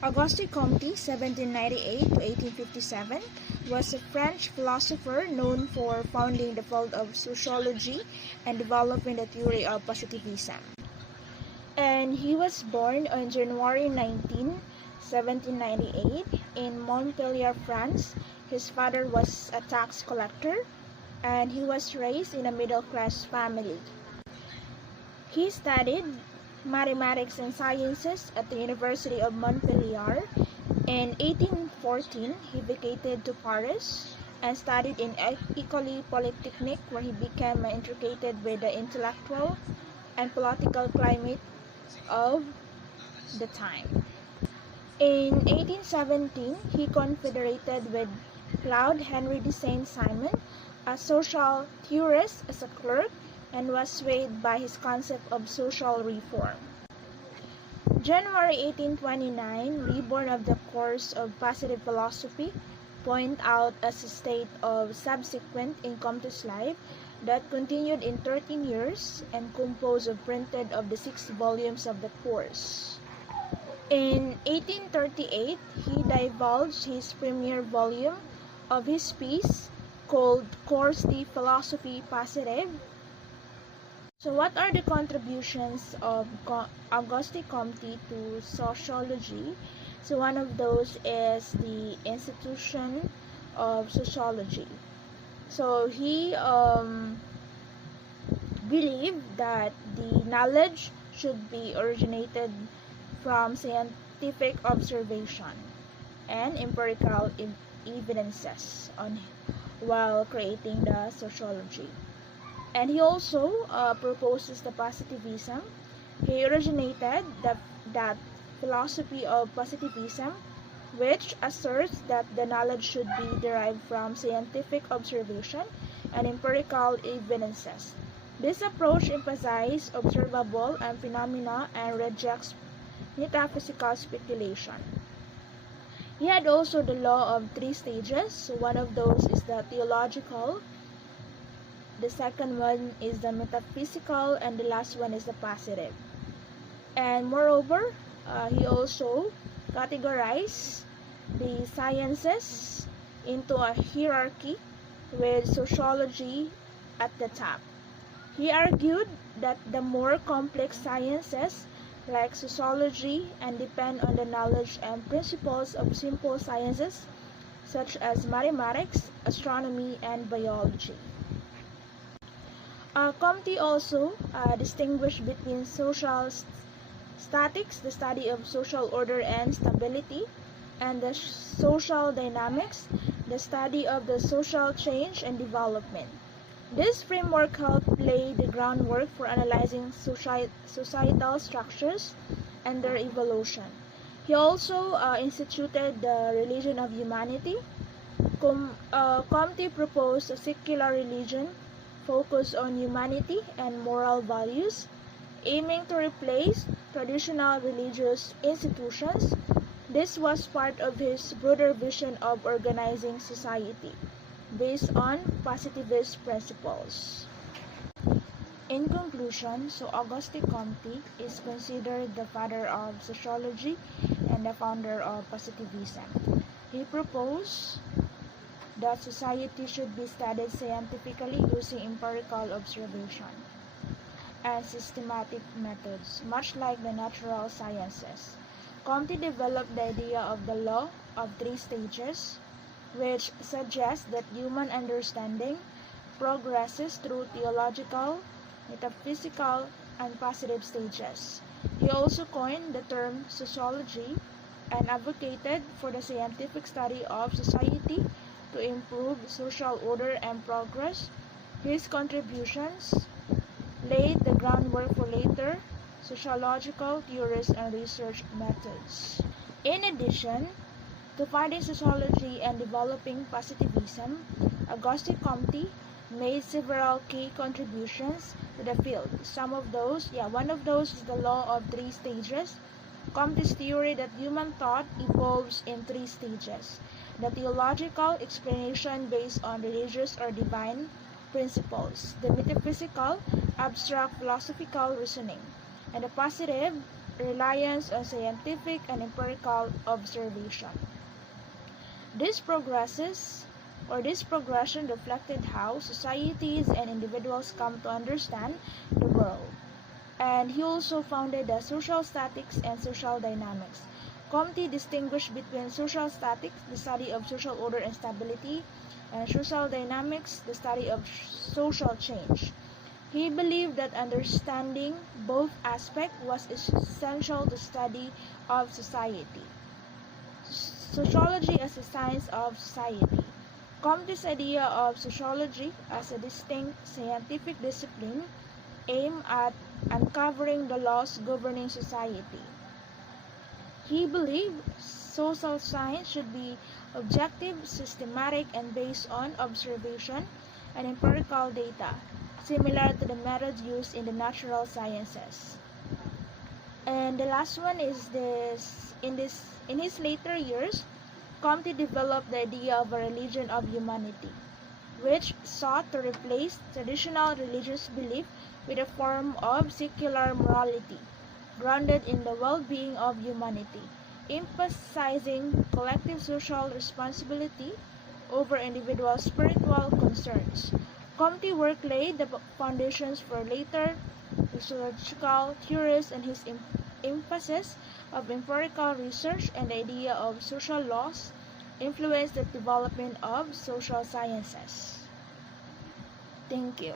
Auguste Comte (1798 to 1857) was a French philosopher known for founding the field of sociology and developing the theory of positivism. And he was born on January 19, 1798 in Montpellier, France. His father was a tax collector, and he was raised in a middle-class family. He studied mathematics and sciences at the University of Montpellier. In 1814, he vacated to Paris and studied in École Polytechnique, where he became intrigued with the intellectual and political climate of the time. In 1817, he confederated with Claude Henry de Saint-Simon, a social theorist, as a clerk, and was swayed by his concept of social reform. January 1829, reborn of the course of positive philosophy, point out as a state of subsequent in Comte's life that continued in 13 years and composed of printed of the 6 volumes of the course. In 1838, he divulged his premier volume of his piece called Cours de Philosophie Positive. So what are the contributions of Auguste Comte to sociology? So one of those is the institution of sociology. So he believed that the knowledge should be originated from scientific observation and empirical evidences while creating the sociology. And he also proposes the positivism. He originated that philosophy of positivism, which asserts that the knowledge should be derived from scientific observation and empirical evidences. This approach emphasizes observable and phenomena and rejects metaphysical speculation. He had also the law of 3 stages. So one of those is the theological, the second one is the metaphysical, and the last one is the positive. And moreover, he also categorized the sciences into a hierarchy with sociology at the top. He argued that the more complex sciences like sociology and depend on the knowledge and principles of simple sciences such as mathematics, astronomy, and biology. Comte also distinguished between social statics, the study of social order and stability, and the social dynamics, the study of the social change and development. This framework helped lay the groundwork for analyzing societal structures and their evolution. He also instituted the religion of humanity. Comte proposed a secular religion focused on humanity and moral values, aiming to replace traditional religious institutions. This was part of his broader vision of organizing society, based on positivist principles. In conclusion, so Auguste Comte is considered the father of sociology and the founder of positivism. He proposed that society should be studied scientifically using empirical observation and systematic methods, much like the natural sciences. Comte developed the idea of the law of 3 stages, which suggests that human understanding progresses through theological, metaphysical, and positive stages. He also coined the term sociology and advocated for the scientific study of society to improve social order and progress. His contributions laid the groundwork for later sociological theories and research methods. In addition to finding sociology and developing positivism, Auguste Comte made several key contributions to the field. One of those is the law of 3 stages. Comte's theory that human thought evolves in 3 stages: the theological explanation based on religious or divine principles, the metaphysical, abstract philosophical reasoning, and the positive reliance on scientific and empirical observation. This progresses this progression reflected how societies and individuals come to understand the world. And he also founded the social statics and social dynamics. Comte distinguished between social statics, the study of social order and stability, and social dynamics, the study of social change. He believed that understanding both aspects was essential to study of society. Sociology as a science of society. Comte's idea of sociology as a distinct scientific discipline aimed at uncovering the laws governing society. He believed social science should be objective, systematic, and based on observation and empirical data, similar to the methods used in the natural sciences. And the last one is in his later years, Comte developed the idea of a religion of humanity, which sought to replace traditional religious belief with a form of secular morality, grounded in the well-being of humanity, emphasizing collective social responsibility over individual spiritual concerns. Comte's work laid the foundations for later sociological theories, and his emphasis of empirical research and the idea of social laws influenced the development of social sciences. Thank you.